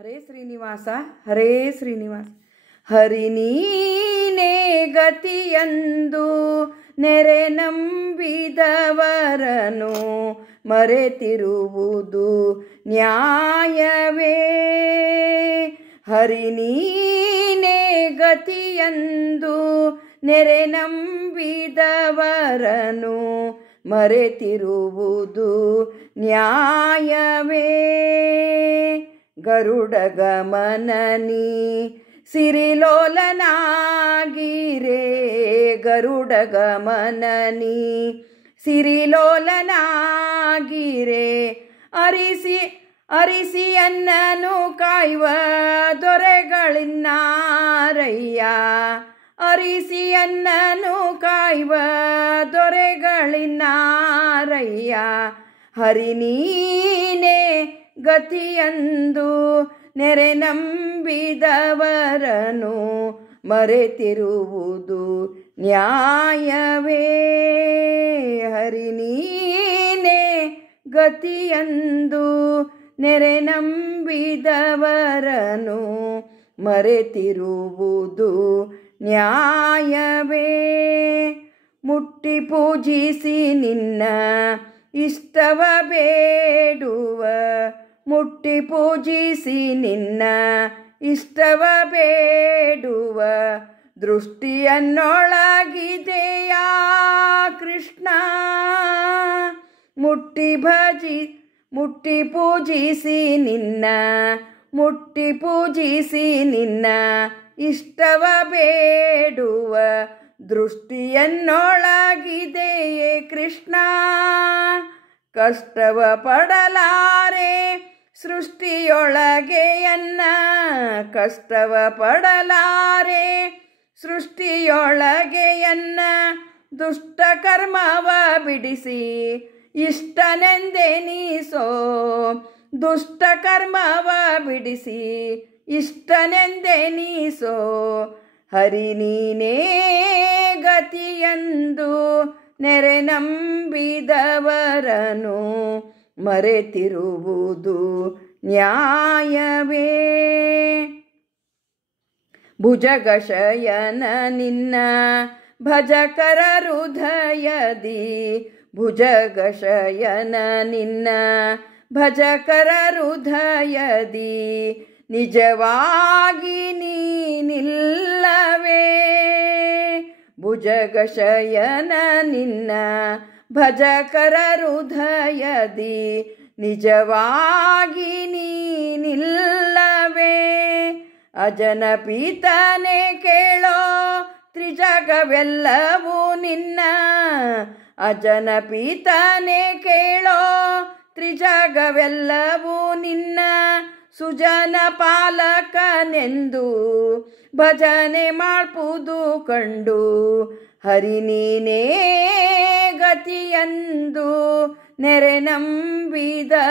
ಹರೇ ಶ್ರೀನಿವಾಸ ಹರೇ ಶ್ರೀನಿವಾಸ. ಹರಿ ನೀನೇ ಗತಿಯಂದು ನೆರೆ ನಂಬಿದವರನು ಮರೆತಿರುವುದು ನ್ಯಾಯವೇ. ಹರಿ ನೀನೇ ಗತಿಯಂದು ನೆರೆ ನಂಬಿದವರನು ಮರೆತಿರುವುದು ನ್ಯಾಯವೇ. ಗರುಡ ಗಮನನಿ ಸಿರಿಲೋಲನಾಗಿರೇ, ಗರುಡ ಗಮನನಿ ಸಿರಿಲೋಲನಾಗಿರೇ. ಅರಿಸಿ ಅನ್ನನು ಕಾಯುವ ದೊರೆಗಳಿನ್ನಾರಯ್ಯ, ಅರಿಸಿ ಅನ್ನನು ಕಾಯುವ ದೊರೆಗಳಿನ್ನಾರಯ್ಯ. ಹರಿ ನೀನೇ ಗತಿಯಂದು ನೆರೆ ನಂಬಿದವರನು ಮರೆತಿರುವುದು ನ್ಯಾಯವೇ. ಹರಿ ನೀನೇ ಗತಿಯಂದು ನೆರೆ ನಂಬಿದವರನು ಮರೆತಿರುವುದು ನ್ಯಾಯವೇ. ಮುಟ್ಟಿ ಪೂಜಿಸಿ ನಿನ್ನ ಇಷ್ಟವ ಬೇಡುವ, ಮುಟ್ಟಿ ಪೂಜಿಸಿ ನಿನ್ನ ಇಷ್ಟವ ಬೇಡುವ ದೃಷ್ಟಿಯನ್ನೊಳಗಿದೆಯಾ ಕೃಷ್ಣ. ಮುಟ್ಟಿ ಪೂಜಿಸಿ ನಿನ್ನ, ಮುಟ್ಟಿ ಪೂಜಿಸಿ ನಿನ್ನ ಇಷ್ಟವ ಬೇಡುವ ದೃಷ್ಟಿಯನ್ನೊಳಗಿದೆಯೇ ಕೃಷ್ಣ. ಕಷ್ಟವ ಪಡಲಾರೆ ಸೃಷ್ಟಿಯೊಳಗೆಯನ್ನ, ಕಷ್ಟವ ಪಡಲಾರೆ ಸೃಷ್ಟಿಯೊಳಗೆಯನ್ನ. ದುಷ್ಟ ಕರ್ಮವ ಬಿಡಿಸಿ ಇಷ್ಟನೆಂದೆನಿಸೋ, ದುಷ್ಟ ಕರ್ಮವ ಬಿಡಿಸಿ ಇಷ್ಟನೆಂದೆನಿಸೋ. ಹರಿ ನೀನೇ ಗತಿಯಂದು ನೆರೆ ನಂಬಿದವರನು ಮರೆತಿರುವುದು ನ್ಯಾಯವೇ. ಭುಜಗಶಯನ ನಿನ್ನ ಭಜಕರ ಹೃದಯದಿ, ಭುಜಗಶಯನ ನಿನ್ನ ಭಜಕರ ಹೃದಯದಿ ನಿಜವಾಗಿ ನೀನಿಲ್ಲವೇ. ಭುಜಗಶಯನ ನಿನ್ನ ಭಜಕರ ಹೃದಯದಿ ನಿಜವಾಗಿ ನೀನಿಲ್ಲವೇ. ಅಜನ ಪೀತನೆ ಕೇಳೋ ತ್ರಿಜಗವೆಲ್ಲವೂ ನಿನ್ನ, ಅಜನ ಪೀತನೆ ಕೇಳೋ ತ್ರಿಜಗವೆಲ್ಲವೂ ನಿನ್ನ. ಸುಜನ ಪಾಲಕನೆಂದು ಭಜನೆ ಮಾಡ್ಪುದು ಕಂಡು, ಹರಿ ನೀನೇ ಗತಿಯಂದು ನೆರೆ ನಂಬಿದವರನು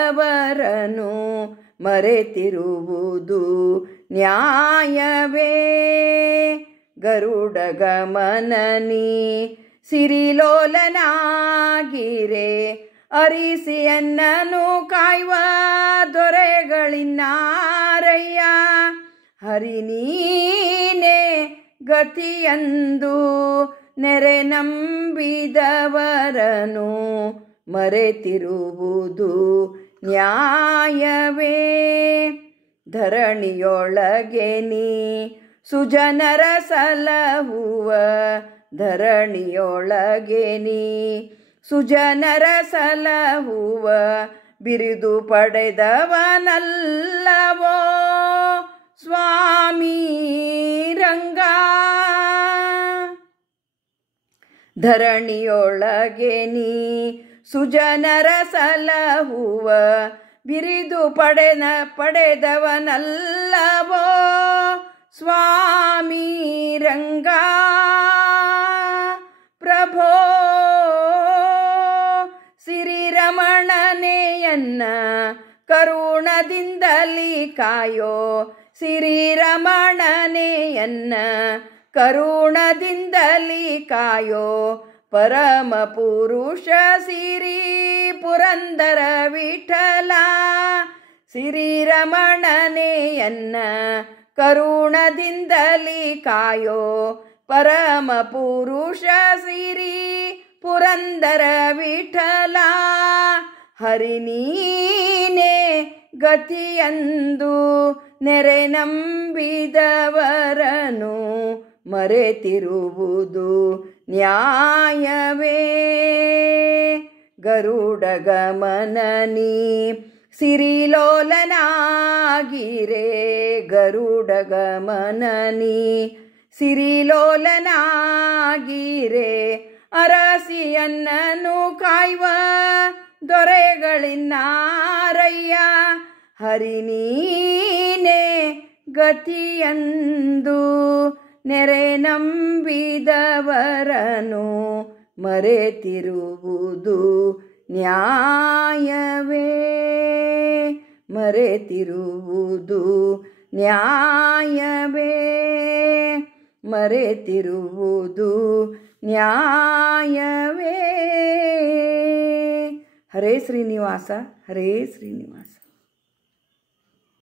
ಮರೆತಿರುವುದು ನ್ಯಾಯವೇ. ಗರುಡ ಗಮನನಿ ಸಿರಿಲೋಲನಾಗಿರೇ, ಅರಿಸಿ ಅನ್ನನು ಕಾಯುವ ದೊರೆಗಳಿನ್ನಾರಯ್ಯ. ಹರಿ ನೀನೇ ಗತಿಯಂದು ನೆರೆ ನಂಬಿದವರನು ಮರೆತಿರುವುದು ನ್ಯಾಯವೇ. ಧರಣಿಯೊಳಗೆ ನೀ ಸುಜನರ ಸಲಹುವ, ಧರಣಿಯೊಳಗೆ ನೀ ಸುಜನರ ಸಲಹುವ ಬಿರುದು ಪಡೆದವನಲ್ಲವೋ ಸ್ವಾಮಿ ರಂಗ. ಧರಣಿಯೊಳಗೆ ನೀ ಸುಜನರ ಸಲಹುವ ಬಿರುದು ಪಡೆದವನಲ್ಲವೋ ಸ್ವಾಮಿ ರಂಗ. ಪ್ರಭೋ ಸಿರಿರಮಣನೆಯನ್ನ ಕರುಣದಿಂದಲಿ ಕಾಯೋ, ಸಿರಿರಮಣನೆಯನ್ನ ಕರುಣದಿಂದಲಿ ಕಾಯೋ. ಪರಮ ಪುರುಷ ಸಿರಿ ಪುರಂದರ ವಿಠಲ, ಶ್ರೀರಮಣನೆಯನ್ನ ಕರುಣದಿಂದಲಿ ಕಾಯೋ ಪರಮ ಪುರುಷ ಸಿರಿ ಪುರಂದರ ವಿಠಲ. ಹರಿನೀನೇ ಗತಿಯಂದು ನೆರೆ ನಂಬಿದವರನು ಮರೆತಿರುವುದು ನ್ಯಾಯವೇ. ಗರುಡ ಗಮನನಿ ಸಿರಿಲೋಲನಾಗಿರೆ, ಗರುಡ ಗಮನನಿ ಸಿರಿಲೋಲನಾಗಿರೆ. ಅರಸಿಯನ್ನನು ಕಾಯ್ವ ದೊರೆಗಳಿನ್ನಾರಯ್ಯ. ಹರಿನೀನೇ ಗತಿಯಂದು ನೆರೆ ನಂಬಿದವರನು ಮರೆತಿರುವುದು ನ್ಯಾಯವೇ. ಮರೆತಿರುವುದು ನ್ಯಾಯವೇ. ಮರೆತಿರುವುದು ನ್ಯಾಯವೇ. ಹರೇ ಶ್ರೀನಿವಾಸ, ಹರೇ ಶ್ರೀನಿವಾಸ.